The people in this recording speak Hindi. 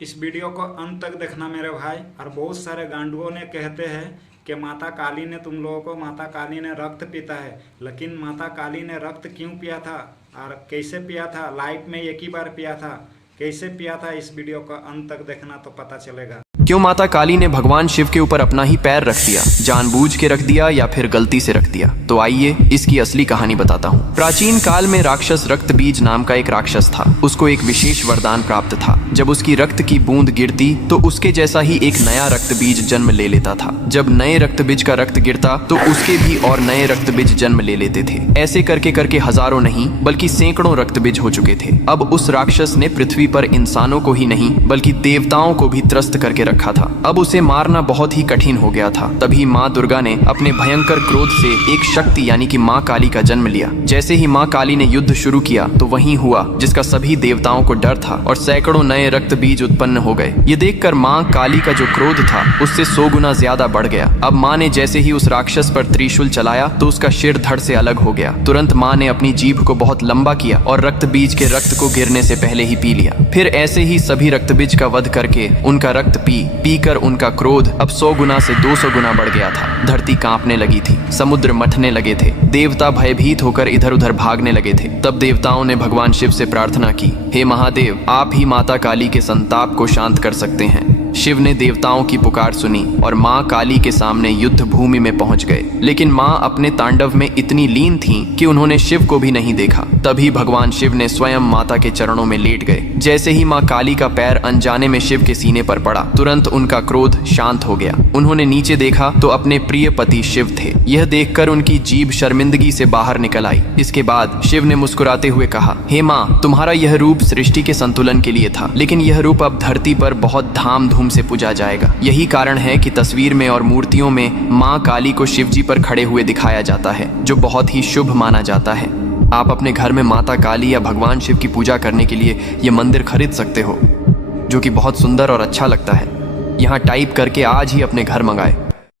इस वीडियो को अंत तक देखना मेरे भाई। और बहुत सारे गांडुओं ने कहते हैं कि माता काली ने तुम लोगों को माता काली ने रक्त पीता है, लेकिन माता काली ने रक्त क्यों पिया था और कैसे पिया था, लाइफ में एक ही बार पिया था, कैसे पिया था, इस वीडियो को अंत तक देखना तो पता चलेगा। क्यों माता काली ने भगवान शिव के ऊपर अपना ही पैर रख दिया, जानबूझ के रख दिया या फिर गलती से रख दिया? तो आइए इसकी असली कहानी बताता हूँ। प्राचीन काल में राक्षस रक्तबीज नाम का एक राक्षस था। उसको एक विशेष वरदान प्राप्त था। जब उसकी रक्त की बूंद गिरती तो उसके जैसा ही एक नया रक्तबीज जन्म ले लेता था। जब नए रक्तबीज का रक्त गिरता तो उसके भी और नए रक्तबीज जन्म ले लेते थे। ऐसे करके करके हजारों नहीं बल्कि सैकड़ों रक्तबीज हो चुके थे। अब उस राक्षस ने पृथ्वी पर इंसानों को ही नहीं बल्कि देवताओं को भी त्रस्त करके रखा था। अब उसे मारना बहुत ही कठिन हो गया था। तभी माँ दुर्गा ने अपने भयंकर क्रोध से एक शक्ति यानी कि माँ काली का जन्म लिया। जैसे ही माँ काली ने युद्ध शुरू किया तो वही हुआ जिसका सभी देवताओं को डर था और सैकड़ों नए रक्त बीज उत्पन्न हो गए। ये देखकर माँ काली का जो क्रोध था उससे 100 गुना ज्यादा बढ़ गया। अब माँ ने जैसे ही उस राक्षस पर त्रिशूल चलाया तो उसका सिर धड़ से अलग हो गया। तुरंत माँ ने अपनी जीभ को बहुत लंबा किया और रक्त बीज के रक्त को गिरने से पहले ही पी लिया। फिर ऐसे ही सभी रक्त बीज का वध करके उनका रक्त पी कर उनका क्रोध अब 100 गुना से 200 गुना बढ़ गया था। धरती कांपने लगी थी, समुद्र मथने लगे थे, देवता भयभीत होकर इधर उधर भागने लगे थे। तब देवताओं ने भगवान शिव से प्रार्थना की, हे महादेव, आप ही माता काली के संताप को शांत कर सकते हैं। शिव ने देवताओं की पुकार सुनी और माँ काली के सामने युद्ध भूमि में पहुंच गए। लेकिन माँ अपने तांडव में इतनी लीन थीं कि उन्होंने शिव को भी नहीं देखा। तभी भगवान शिव ने स्वयं माता के चरणों में लेट गए। जैसे ही माँ काली का पैर अनजाने में शिव के सीने पर पड़ा, तुरंत उनका क्रोध शांत हो गया। उन्होंने नीचे देखा तो अपने प्रिय पति शिव थे। यह देखकर उनकी जीभ शर्मिंदगी से बाहर निकल आई। इसके बाद शिव ने मुस्कुराते हुए कहा, हे माँ, तुम्हारा यह रूप सृष्टि के संतुलन के लिए था, लेकिन यह रूप अब धरती पर बहुत धाम धूम से पूजा जाएगा। यही कारण है कि तस्वीर में और मूर्तियों में माँ काली को शिव जी पर खड़े हुए दिखाया जाता है, जो बहुत ही शुभ माना जाता है। आप अपने घर में माता काली या भगवान शिव की पूजा करने के लिए ये मंदिर खरीद सकते हो, जो कि बहुत सुंदर और अच्छा लगता है। यहाँ टाइप करके आज ही अपने घर मंगाए।